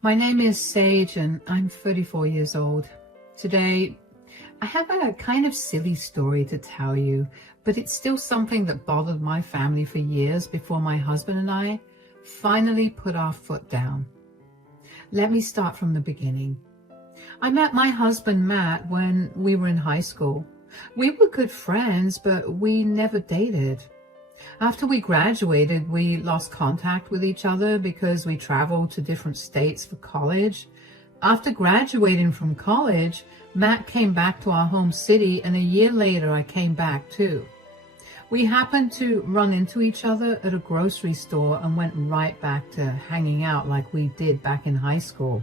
My name is Sage and I'm 34 years old. Today, I have a kind of silly story to tell you, but it's still something that bothered my family for years before my husband and I finally put our foot down. Let me start from the beginning. I met my husband Matt when we were in high school. We were good friends, but we never dated. After we graduated, we lost contact with each other because we traveled to different states for college. After graduating from college, Matt came back to our home city, and a year later I came back too. We happened to run into each other at a grocery store and went right back to hanging out like we did back in high school.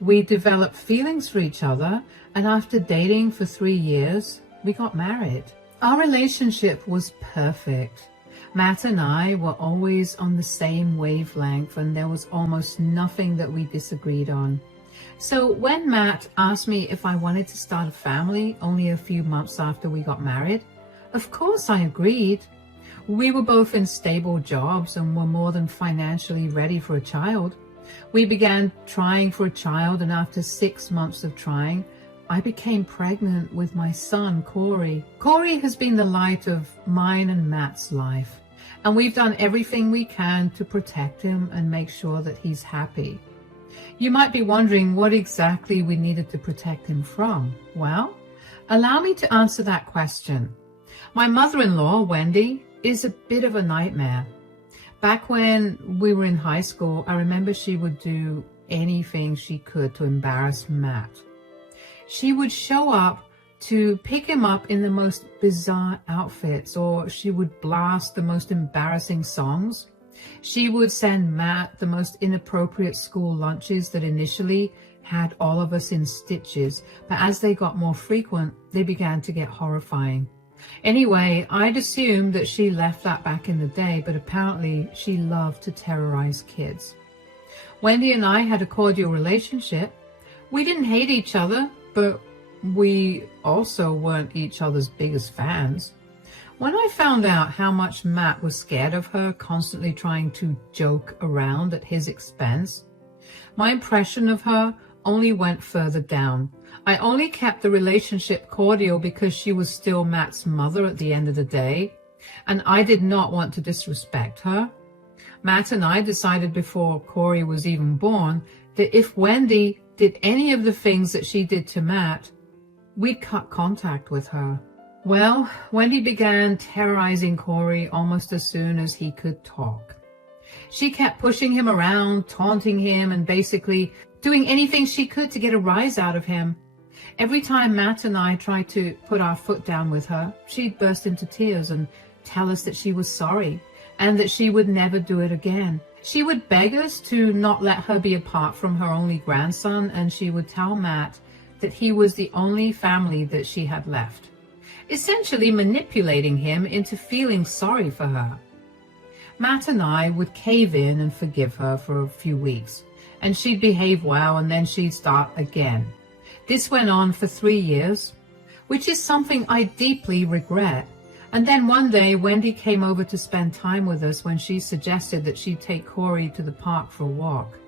We developed feelings for each other, and after dating for 3 years, we got married. Our relationship was perfect. Matt and I were always on the same wavelength, and there was almost nothing that we disagreed on. So when Matt asked me if I wanted to start a family only a few months after we got married, of course I agreed. We were both in stable jobs and were more than financially ready for a child. We began trying for a child, and after 6 months of trying, I became pregnant with my son, Corey. Corey has been the light of mine and Matt's life, and we've done everything we can to protect him and make sure that he's happy. You might be wondering what exactly we needed to protect him from. Well, allow me to answer that question. My mother-in-law, Wendy, is a bit of a nightmare. Back when we were in high school, I remember she would do anything she could to embarrass Matt. She would show up to pick him up in the most bizarre outfits, or she would blast the most embarrassing songs. She would send Matt the most inappropriate school lunches that initially had all of us in stitches, but as they got more frequent, they began to get horrifying. Anyway, I'd assumed that she left that back in the day, but apparently she loved to terrorize kids. Wendy and I had a cordial relationship. We didn't hate each other, but we also weren't each other's biggest fans. When I found out how much Matt was scared of her, constantly trying to joke around at his expense, my impression of her only went further down. I only kept the relationship cordial because she was still Matt's mother at the end of the day, and I did not want to disrespect her. Matt and I decided before Corey was even born that if Wendy did any of the things that she did to Matt, we'd cut contact with her. Well, Wendy began terrorizing Corey almost as soon as he could talk. She kept pushing him around, taunting him, and basically doing anything she could to get a rise out of him. Every time Matt and I tried to put our foot down with her, she'd burst into tears and tell us that she was sorry and that she would never do it again. She would beg us to not let her be apart from her only grandson, and she would tell Matt that he was the only family that she had left, essentially manipulating him into feeling sorry for her. Matt and I would cave in and forgive her for a few weeks, and she'd behave well, and then she'd start again. This went on for 3 years, which is something I deeply regret. And then one day, Wendy came over to spend time with us when she suggested that she'd take Corey to the park for a walk.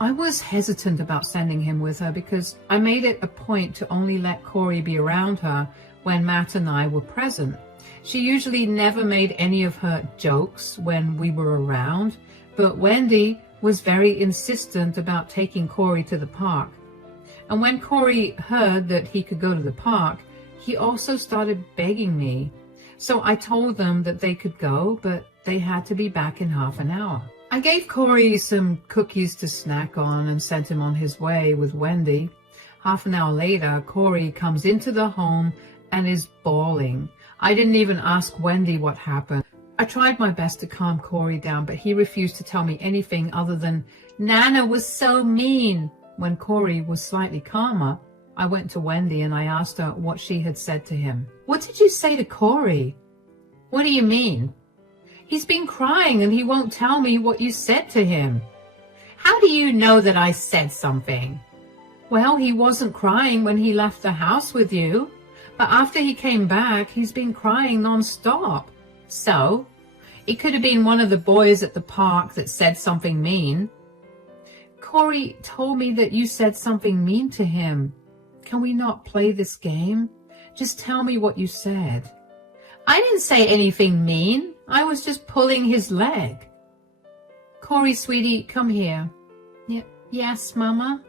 I was hesitant about sending him with her because I made it a point to only let Corey be around her when Matt and I were present. She usually never made any of her jokes when we were around, but Wendy was very insistent about taking Corey to the park. And when Corey heard that he could go to the park, he also started begging me. So I told them that they could go, but they had to be back in half an hour. I gave Corey some cookies to snack on and sent him on his way with Wendy. Half an hour later, Corey comes into the home and is bawling. I didn't even ask Wendy what happened. I tried my best to calm Corey down, but he refused to tell me anything other than, "Nana was so mean." When Corey was slightly calmer, I went to Wendy and I asked her what she had said to him. "What did you say to Corey?" "What do you mean?" "He's been crying and he won't tell me what you said to him." "How do you know that I said something?" "Well, he wasn't crying when he left the house with you, but after he came back, he's been crying nonstop." "So? It could have been one of the boys at the park that said something mean." Corey told me that you said something mean to him. Can we not play this game? Just tell me what you said. I didn't say anything mean. I was just pulling his leg. Corey, sweetie, come here. Yes, Mama?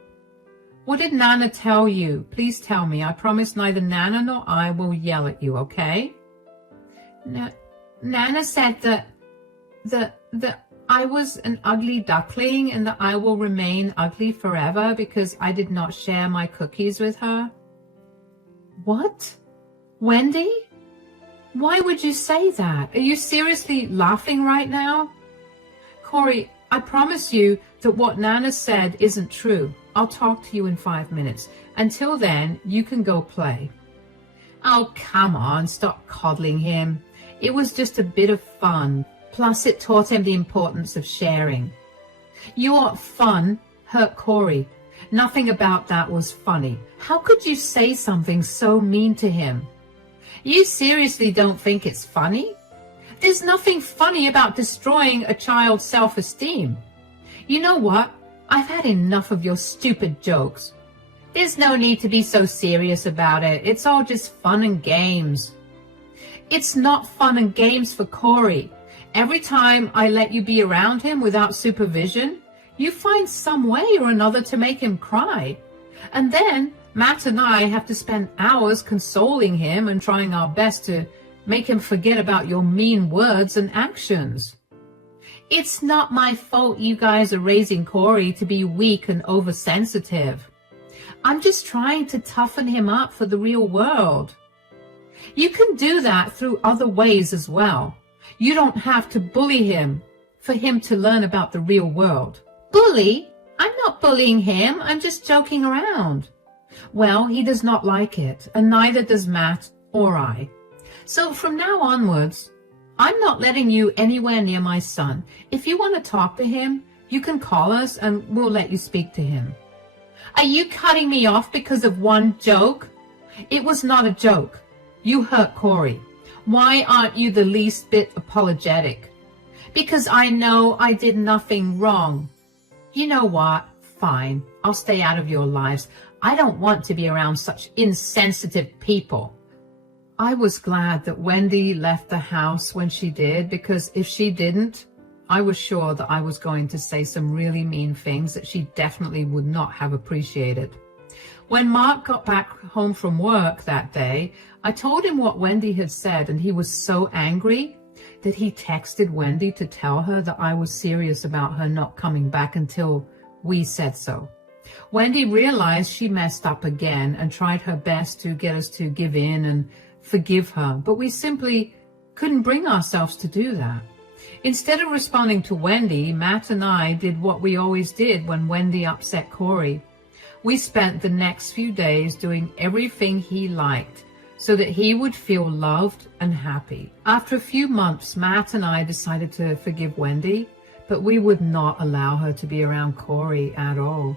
What did Nana tell you? Please tell me. I promise neither Nana nor I will yell at you, okay? Nana said that I was an ugly duckling and that I will remain ugly forever because I did not share my cookies with her. What? Wendy? Why would you say that? Are you seriously laughing right now? Corey, I promise you that what Nana said isn't true. I'll talk to you in 5 minutes. Until then, you can go play. Oh, come on, stop coddling him. It was just a bit of fun. Plus, it taught him the importance of sharing. Your fun hurt Corey. Nothing about that was funny. How could you say something so mean to him? You seriously don't think it's funny? There's nothing funny about destroying a child's self-esteem. You know what? I've had enough of your stupid jokes. There's no need to be so serious about it. It's all just fun and games. It's not fun and games for Corey. Every time I let you be around him without supervision, you find some way or another to make him cry. And then Matt and I have to spend hours consoling him and trying our best to make him forget about your mean words and actions. It's not my fault you guys are raising Corey to be weak and oversensitive. I'm just trying to toughen him up for the real world. You can do that through other ways as well. You don't have to bully him for him to learn about the real world. Bully? I'm not bullying him. I'm just joking around. Well, he does not like it, and neither does Matt or I. So from now onwards, I'm not letting you anywhere near my son. If you want to talk to him, you can call us and we'll let you speak to him. Are you cutting me off because of one joke? It was not a joke. You hurt Corey. Why aren't you the least bit apologetic? Because I know I did nothing wrong. You know what? Fine. I'll stay out of your lives. I don't want to be around such insensitive people. I was glad that Wendy left the house when she did, because if she didn't, I was sure that I was going to say some really mean things that she definitely would not have appreciated. When Mark got back home from work that day, I told him what Wendy had said, and he was so angry that he texted Wendy to tell her that I was serious about her not coming back until we said so. Wendy realized she messed up again and tried her best to get us to give in and forgive her, but we simply couldn't bring ourselves to do that. Instead of responding to Wendy, Matt and I did what we always did when Wendy upset Corey. We spent the next few days doing everything he liked so that he would feel loved and happy. After a few months, Matt and I decided to forgive Wendy, but we would not allow her to be around Corey at all.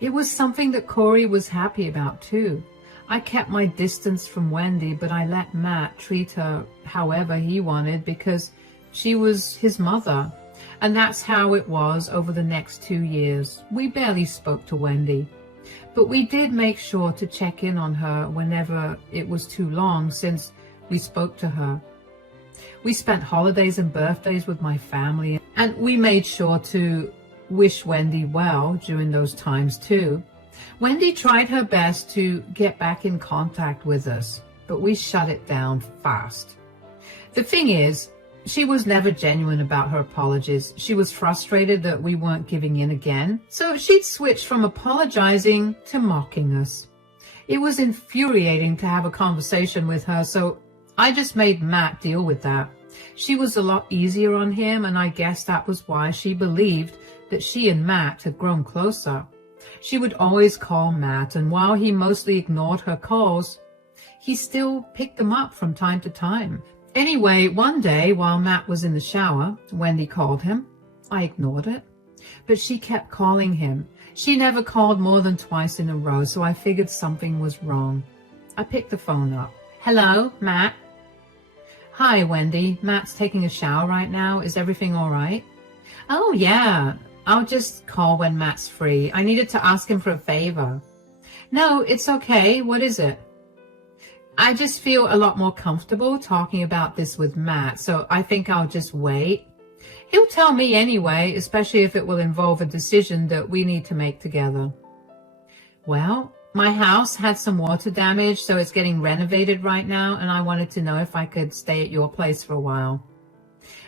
It was something that Corey was happy about too. I kept my distance from Wendy, but I let Matt treat her however he wanted because she was his mother. And that's how it was over the next 2 years. We barely spoke to Wendy. But we did make sure to check in on her whenever it was too long since we spoke to her. We spent holidays and birthdays with my family, and we made sure to wish Wendy well during those times too. Wendy tried her best to get back in contact with us, but we shut it down fast. The thing is, she was never genuine about her apologies. She was frustrated that we weren't giving in again, so she'd switched from apologizing to mocking us. It was infuriating to have a conversation with her, so I just made Matt deal with that. She was a lot easier on him, and I guess that was why she believed that she and Matt had grown closer. She would always call Matt, and while he mostly ignored her calls, he still picked them up from time to time. Anyway, one day while Matt was in the shower, Wendy called him. I ignored it, but she kept calling him. She never called more than twice in a row, so I figured something was wrong. I picked the phone up. Hello, Matt? Hi, Wendy. Matt's taking a shower right now. Is everything all right? Oh, yeah. I'll just call when Matt's free. I needed to ask him for a favor. No, it's okay. What is it? I just feel a lot more comfortable talking about this with Matt, so I think I'll just wait. He'll tell me anyway, especially if it will involve a decision that we need to make together. Well, my house had some water damage, so it's getting renovated right now, and I wanted to know if I could stay at your place for a while.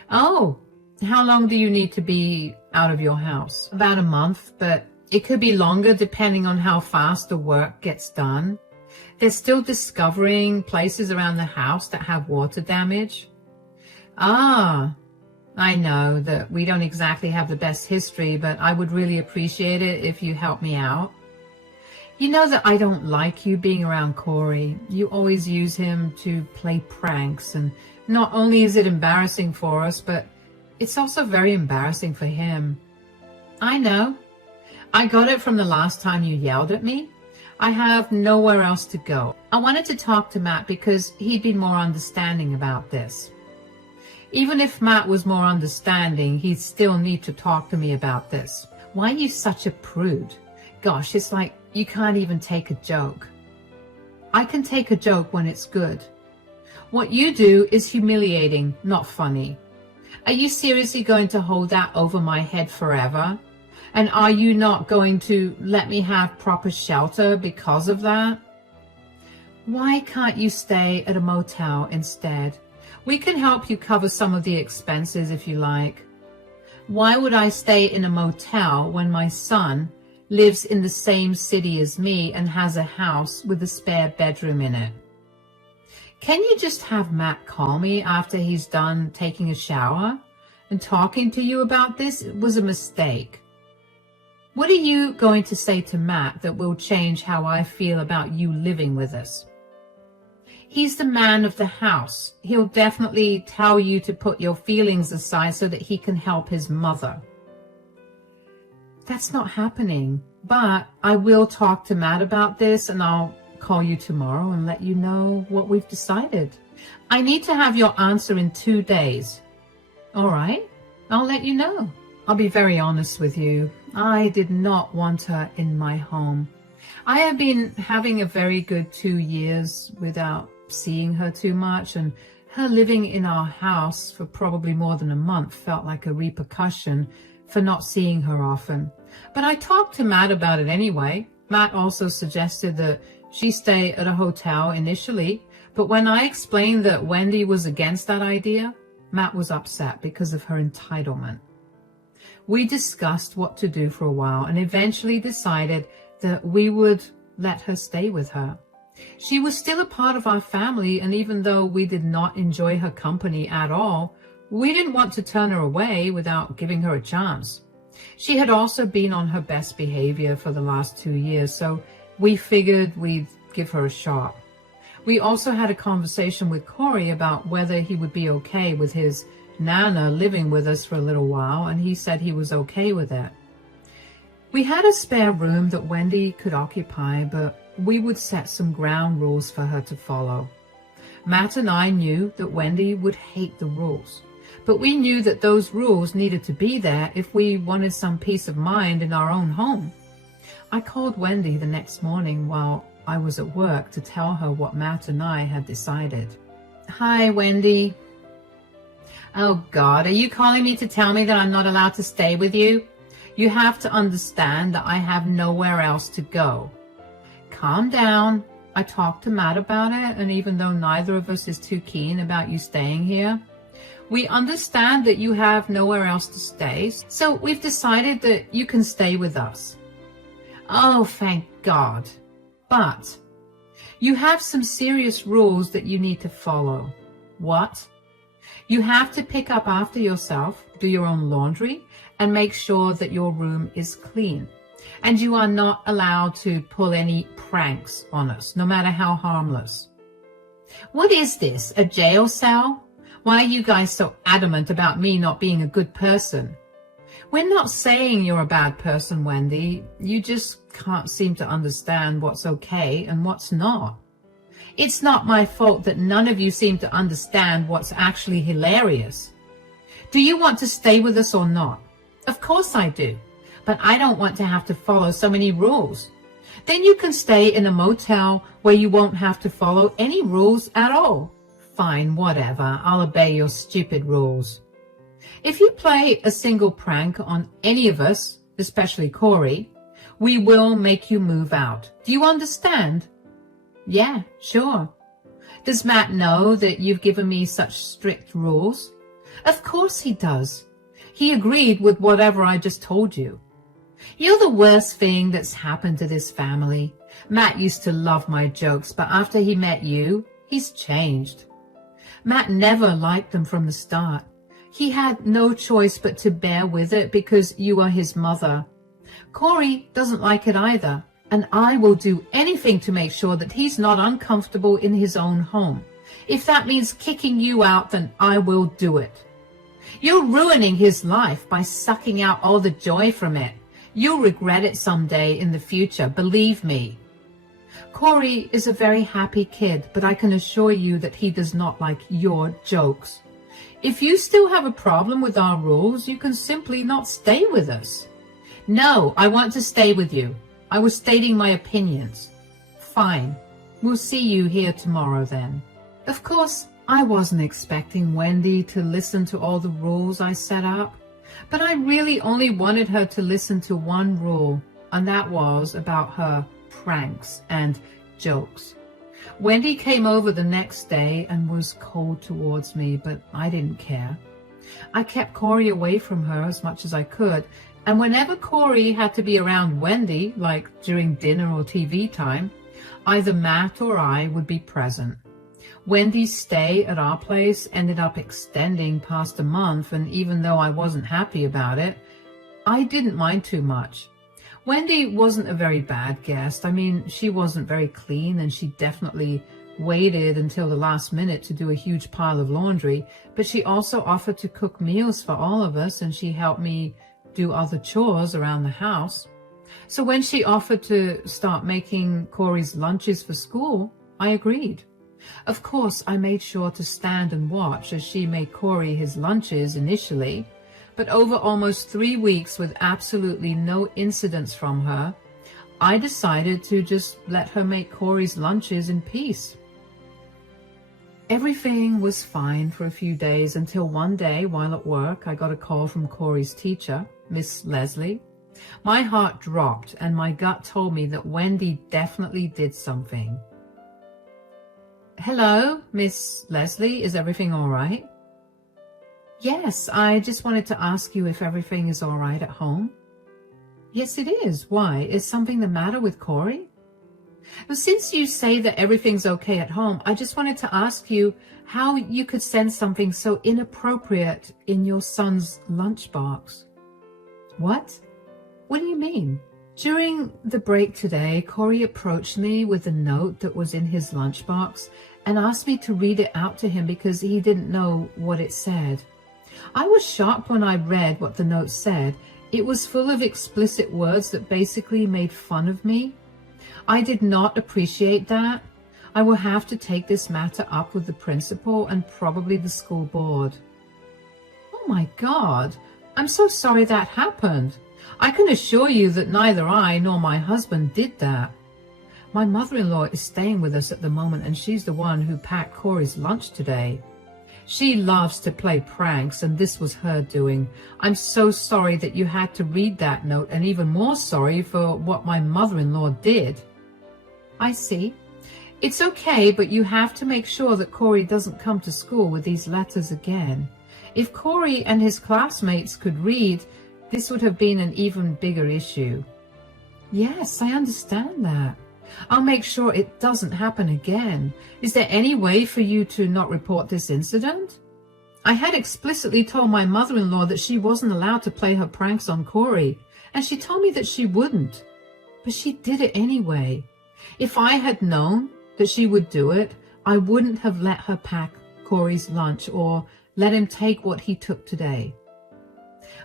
Oh, how long do you need to be out of your house? About a month, but it could be longer depending on how fast the work gets done. They're still discovering places around the house that have water damage. Ah, I know that we don't exactly have the best history, but I would really appreciate it if you help me out. You know that I don't like you being around Corey. You always use him to play pranks, and not only is it embarrassing for us, but it's also very embarrassing for him. I know. I got it from the last time you yelled at me. I have nowhere else to go. I wanted to talk to Matt because he'd be more understanding about this. Even if Matt was more understanding, he'd still need to talk to me about this. Why are you such a prude? Gosh, it's like you can't even take a joke. I can take a joke when it's good. What you do is humiliating, not funny. Are you seriously going to hold that over my head forever? And are you not going to let me have proper shelter because of that? Why can't you stay at a motel instead? We can help you cover some of the expenses if you like. Why would I stay in a motel when my son lives in the same city as me and has a house with a spare bedroom in it? Can you just have Matt call me after he's done taking a shower and talking to you about this? It was a mistake. What are you going to say to Matt that will change how I feel about you living with us? He's the man of the house. He'll definitely tell you to put your feelings aside so that he can help his mother. That's not happening, but I will talk to Matt about this, and I'll call you tomorrow and let you know what we've decided. I need to have your answer in 2 days. All right, I'll let you know. I'll be very honest with you. I did not want her in my home. I have been having a very good 2 years without seeing her too much, and her living in our house for probably more than a month felt like a repercussion for not seeing her often. But I talked to Matt about it anyway. Matt also suggested that she stay at a hotel initially, but when I explained that Wendy was against that idea, Matt was upset because of her entitlement. We discussed what to do for a while and eventually decided that we would let her stay with her. She was still a part of our family, and even though we did not enjoy her company at all, we didn't want to turn her away without giving her a chance. She had also been on her best behavior for the last 2 years, so we figured we'd give her a shot. We also had a conversation with Corey about whether he would be okay with his Nana living with us for a little while, and he said he was okay with it. We had a spare room that Wendy could occupy, but we would set some ground rules for her to follow. Matt and I knew that Wendy would hate the rules, but we knew that those rules needed to be there if we wanted some peace of mind in our own home. I called Wendy the next morning while I was at work to tell her what Matt and I had decided. Hi, Wendy. Oh God, are you calling me to tell me that I'm not allowed to stay with you? You have to understand that I have nowhere else to go. Calm down. I talked to Matt about it, and even though neither of us is too keen about you staying here, we understand that you have nowhere else to stay, so we've decided that you can stay with us. Oh, thank God. But you have some serious rules that you need to follow. What? You have to pick up after yourself, do your own laundry, and make sure that your room is clean. And you are not allowed to pull any pranks on us, no matter how harmless. What is this, a jail cell? Why are you guys so adamant about me not being a good person? We're not saying you're a bad person, Wendy. You just can't seem to understand what's okay and what's not. It's not my fault that none of you seem to understand what's actually hilarious. Do you want to stay with us or not? Of course I do, but I don't want to have to follow so many rules. Then you can stay in a motel where you won't have to follow any rules at all. Fine, whatever, I'll obey your stupid rules. If you play a single prank on any of us, especially Corey, we will make you move out. Do you understand? Yeah, sure. Does Matt know that you've given me such strict rules? Of course he does. He agreed with whatever I just told you. You're the worst thing that's happened to this family. Matt used to love my jokes, but after he met you, he's changed. Matt never liked them from the start. He had no choice but to bear with it because you are his mother. Corey doesn't like it either, and I will do anything to make sure that he's not uncomfortable in his own home. If that means kicking you out, then I will do it. You're ruining his life by sucking out all the joy from it. You'll regret it someday in the future, believe me. Corey is a very happy kid, but I can assure you that he does not like your jokes. If you still have a problem with our rules, you can simply not stay with us. No, I want to stay with you. I was stating my opinions. Fine. We'll see you here tomorrow then. Of course, I wasn't expecting Wendy to listen to all the rules I set up, but I really only wanted her to listen to one rule, and that was about her pranks and jokes. Wendy came over the next day and was cold towards me, but I didn't care. I kept Corey away from her as much as I could, and whenever Corey had to be around Wendy, like during dinner or TV time, either Matt or I would be present. Wendy's stay at our place ended up extending past a month, and even though I wasn't happy about it, I didn't mind too much. Wendy wasn't a very bad guest. I mean, she wasn't very clean, and she definitely waited until the last minute to do a huge pile of laundry, but she also offered to cook meals for all of us, and she helped me do other chores around the house. So when she offered to start making Corey's lunches for school, I agreed. Of course, I made sure to stand and watch as she made Corey his lunches initially, but over almost 3 weeks with absolutely no incidents from her, I decided to just let her make Corey's lunches in peace. Everything was fine for a few days until one day while at work, I got a call from Corey's teacher, Miss Leslie. My heart dropped and my gut told me that Wendy definitely did something. Hello, Miss Leslie, is everything all right? Yes, I just wanted to ask you if everything is all right at home. Yes, it is. Why? Is something the matter with Corey? Well, since you say that everything's okay at home, I just wanted to ask you how you could send something so inappropriate in your son's lunchbox. What? What do you mean? During the break today, Corey approached me with a note that was in his lunchbox and asked me to read it out to him because he didn't know what it said. I was shocked when I read what the note said. It was full of explicit words that basically made fun of me. I did not appreciate that. I will have to take this matter up with the principal and probably the school board. Oh my God, I'm so sorry that happened. I can assure you that neither I nor my husband did that. My mother-in-law is staying with us at the moment, and she's the one who packed Corey's lunch today. She loves to play pranks, and this was her doing. I'm so sorry that you had to read that note, and even more sorry for what my mother-in-law did. I see. It's okay, but you have to make sure that Corey doesn't come to school with these letters again. If Corey and his classmates could read, this would have been an even bigger issue. Yes, I understand that. I'll make sure it doesn't happen again. Is there any way for you to not report this incident? I had explicitly told my mother-in-law that she wasn't allowed to play her pranks on Corey, and she told me that she wouldn't. But she did it anyway. If I had known that she would do it, I wouldn't have let her pack Corey's lunch or let him take what he took today.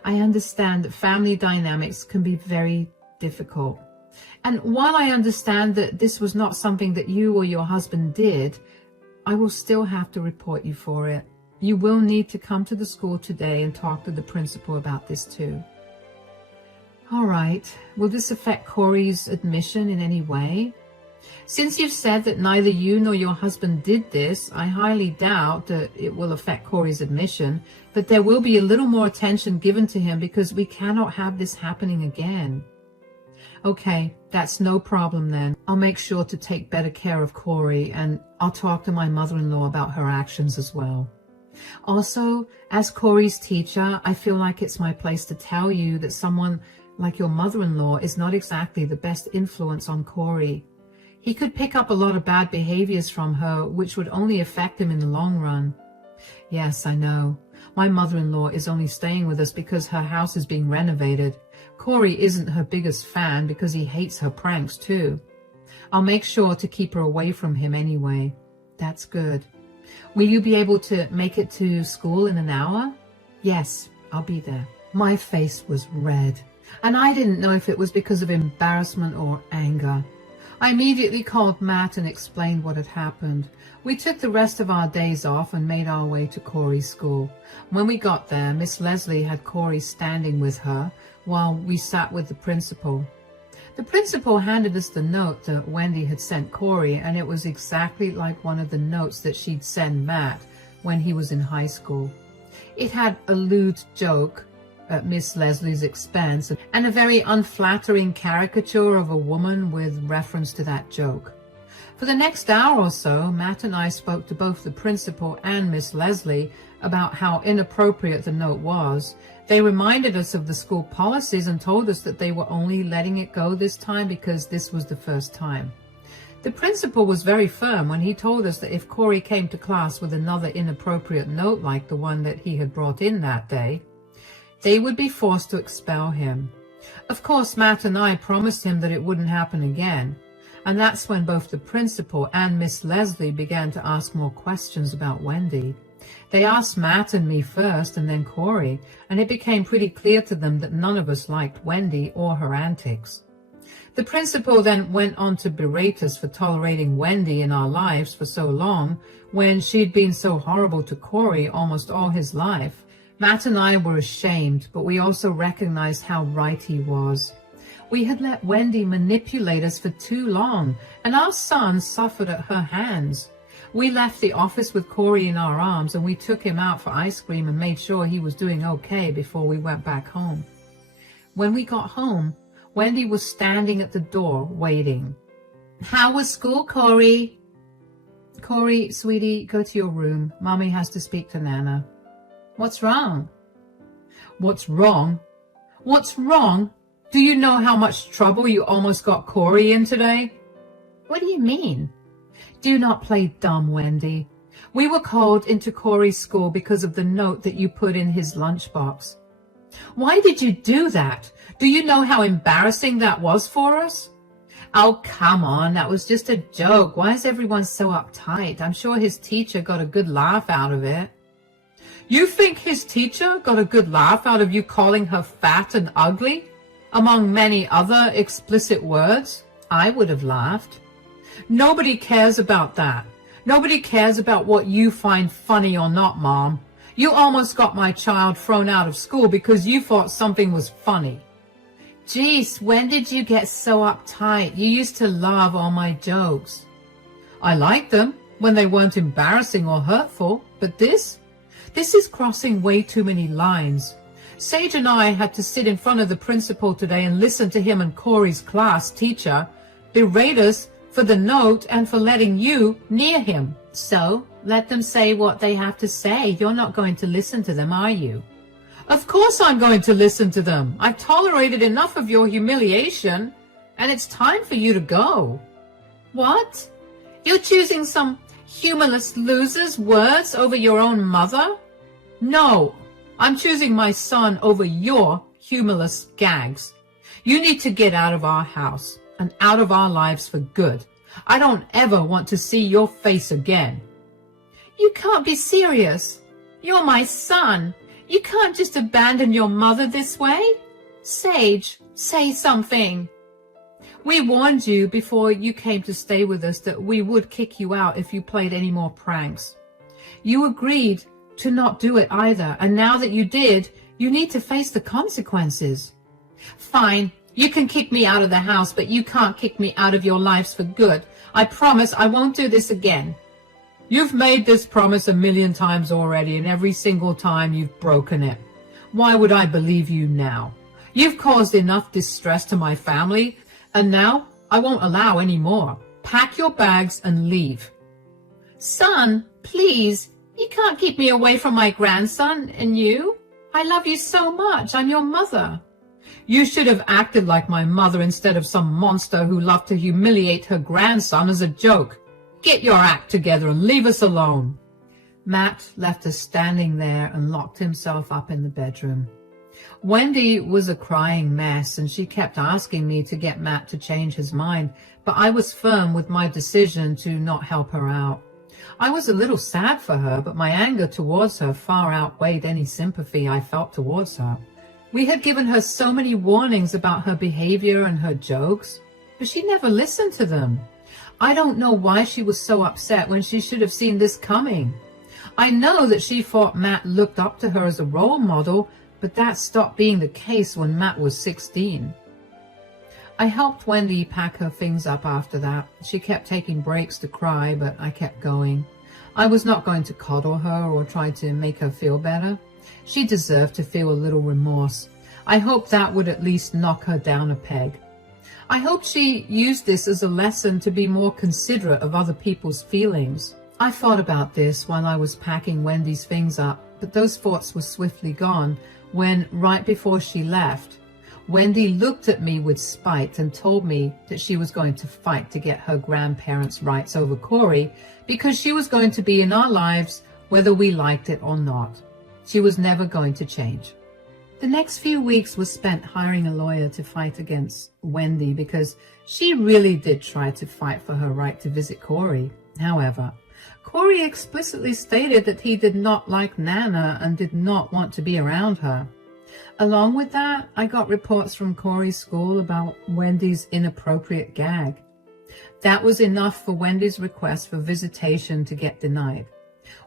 I understand that family dynamics can be very difficult. And while I understand that this was not something that you or your husband did, I will still have to report you for it. You will need to come to the school today and talk to the principal about this too. All right. Will this affect Corey's admission in any way? Since you've said that neither you nor your husband did this, I highly doubt that it will affect Corey's admission, but there will be a little more attention given to him because we cannot have this happening again. Okay, that's no problem then. I'll make sure to take better care of Corey, and I'll talk to my mother-in-law about her actions as well. Also, as Corey's teacher, I feel like it's my place to tell you that someone like your mother-in-law is not exactly the best influence on Corey. He could pick up a lot of bad behaviors from her, which would only affect him in the long run. Yes, I know. My mother-in-law is only staying with us because her house is being renovated. Corey isn't her biggest fan because he hates her pranks too. I'll make sure to keep her away from him anyway. That's good. Will you be able to make it to school in an hour? Yes, I'll be there. My face was red, and I didn't know if it was because of embarrassment or anger. I immediately called Matt and explained what had happened. We took the rest of our days off and made our way to Corey's school. When we got there, Miss Leslie had Corey standing with her while we sat with the principal. The principal handed us the note that Wendy had sent Corey, and it was exactly like one of the notes that she'd send Matt when he was in high school. It had a lewd joke at Miss Leslie's expense and a very unflattering caricature of a woman with reference to that joke. For the next hour or so, Matt and I spoke to both the principal and Miss Leslie about how inappropriate the note was. They reminded us of the school policies and told us that they were only letting it go this time because this was the first time. The principal was very firm when he told us that if Corey came to class with another inappropriate note like the one that he had brought in that day, they would be forced to expel him. Of course, Matt and I promised him that it wouldn't happen again, and that's when both the principal and Miss Leslie began to ask more questions about Wendy. They asked Matt and me first and then Corey, and it became pretty clear to them that none of us liked Wendy or her antics. The principal then went on to berate us for tolerating Wendy in our lives for so long when she'd been so horrible to Corey almost all his life. Matt and I were ashamed, but we also recognized how right he was. We had let Wendy manipulate us for too long, and our son suffered at her hands. We left the office with Corey in our arms, and we took him out for ice cream and made sure he was doing okay before we went back home. When we got home, Wendy was standing at the door waiting. "How was school, Corey?" "Corey, sweetie, go to your room. Mommy has to speak to Nana." "What's wrong?" "What's wrong? What's wrong? Do you know how much trouble you almost got Corey in today?" "What do you mean?" "Do not play dumb, Wendy. We were called into Corey's school because of the note that you put in his lunchbox." "Why did you do that? Do you know how embarrassing that was for us?" "Oh, come on, that was just a joke. Why is everyone so uptight? I'm sure his teacher got a good laugh out of it." "You think his teacher got a good laugh out of you calling her fat and ugly, among many other explicit words?" "I would have laughed." "Nobody cares about that. Nobody cares about what you find funny or not, Mom. You almost got my child thrown out of school because you thought something was funny." "Geez, when did you get so uptight? You used to love all my jokes." "I liked them when they weren't embarrassing or hurtful, but this is crossing way too many lines. Sage and I had to sit in front of the principal today and listen to him and Corey's class teacher berate us for the note and for letting you near him." "So, let them say what they have to say. You're not going to listen to them, are you?" "Of course I'm going to listen to them. I've tolerated enough of your humiliation, and it's time for you to go." "What? You're choosing some humorless loser's words over your own mother?" "No, I'm choosing my son over your humorless gags. You need to get out of our house and out of our lives for good. I don't ever want to see your face again." "You can't be serious. You're my son. You can't just abandon your mother this way. Sage, say something." "We warned you before you came to stay with us that we would kick you out if you played any more pranks. You agreed to not do it either, and now that you did, you need to face the consequences." Fine, you can kick me out of the house, but you can't kick me out of your lives for good. I promise I won't do this again. You've made this promise 1,000,000 times already, and every single time you've broken it. Why would I believe you now? You've caused enough distress to my family, and now I won't allow any more. Pack your bags and leave. Son, please, you can't keep me away from my grandson and you. I love you so much. I'm your mother. You should have acted like my mother instead of some monster who loved to humiliate her grandson as a joke. Get your act together and leave us alone. Matt left us standing there and locked himself up in the bedroom. Wendy was a crying mess, and she kept asking me to get Matt to change his mind, but I was firm with my decision to not help her out. I was a little sad for her, but my anger towards her far outweighed any sympathy I felt towards her. We had given her so many warnings about her behavior and her jokes, but she never listened to them. I don't know why she was so upset when she should have seen this coming. I know that she thought Matt looked up to her as a role model, but that stopped being the case when Matt was 16. I helped Wendy pack her things up after that. She kept taking breaks to cry, but I kept going. I was not going to coddle her or try to make her feel better. She deserved to feel a little remorse. I hoped that would at least knock her down a peg. I hope she used this as a lesson to be more considerate of other people's feelings. I thought about this while I was packing Wendy's things up, but those thoughts were swiftly gone when, right before she left, Wendy looked at me with spite and told me that she was going to fight to get her grandparents' rights over Corey because she was going to be in our lives whether we liked it or not. She was never going to change. The next few weeks was spent hiring a lawyer to fight against Wendy because she really did try to fight for her right to visit Corey. However, Corey explicitly stated that he did not like Nana and did not want to be around her. Along with that, I got reports from Corey's school about Wendy's inappropriate gag. That was enough for Wendy's request for visitation to get denied.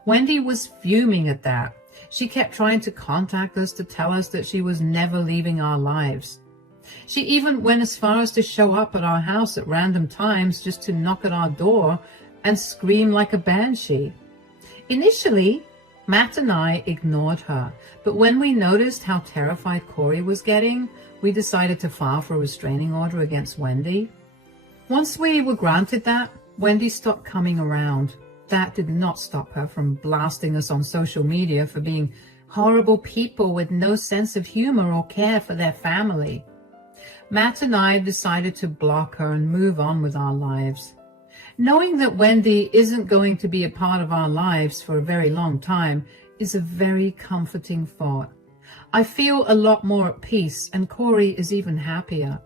Wendy was fuming at that. She kept trying to contact us to tell us that she was never leaving our lives. She even went as far as to show up at our house at random times just to knock at our door and scream like a banshee. Initially, Matt and I ignored her, but when we noticed how terrified Corey was getting, we decided to file for a restraining order against Wendy. Once we were granted that, Wendy stopped coming around. That did not stop her from blasting us on social media for being horrible people with no sense of humor or care for their family. Matt and I decided to block her and move on with our lives. Knowing that Wendy isn't going to be a part of our lives for a very long time is a very comforting thought. I feel a lot more at peace, and Corey is even happier.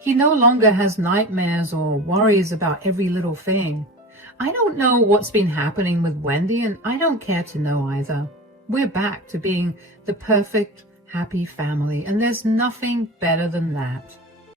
He no longer has nightmares or worries about every little thing. I don't know what's been happening with Wendy, and I don't care to know either. We're back to being the perfect, happy family, and there's nothing better than that.